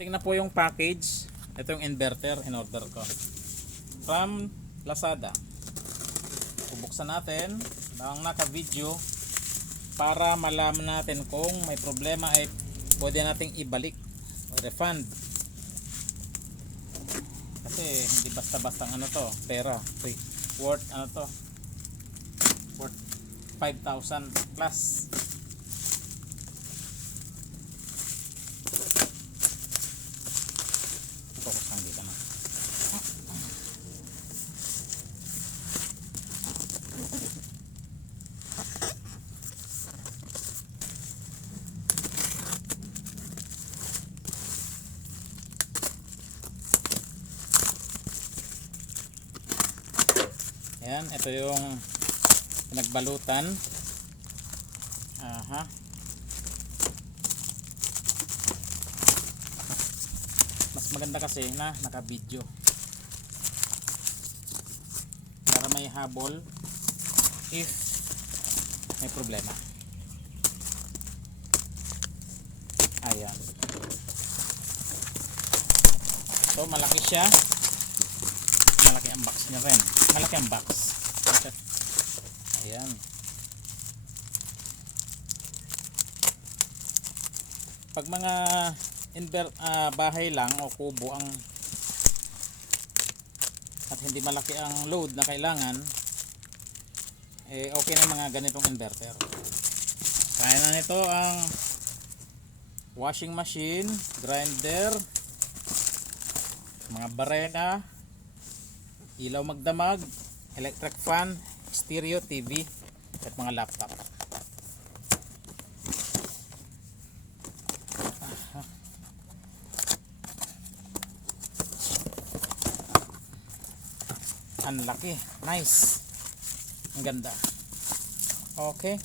Tingnan po yung package. Ito yung inverter in order ko from Lazada. Bubuksan natin ang naka-video para malaman natin kung may problema ay pwede nating ibalik o refund. Kasi hindi basta-basta ano to, pera. Worth ano to? Worth 5,000 plus. Focus lang dito na. Ayan, ito yung pinagbalutan. Aha. Mas maganda kasi na naka-video para may habol if may problema. Ayan. So malaki siya. Malaki ang box niya rin. Malaki ang box. Ayan. Pag mga bahay lang o kubo ang at hindi malaki ang load na kailangan, eh okay na mga ganitong inverter. Kaya na nito ang washing machine, grinder, mga barena, ilaw magdamag, electric fan, stereo, TV at mga laptop. Ang laki, nice, ang ganda. Okay.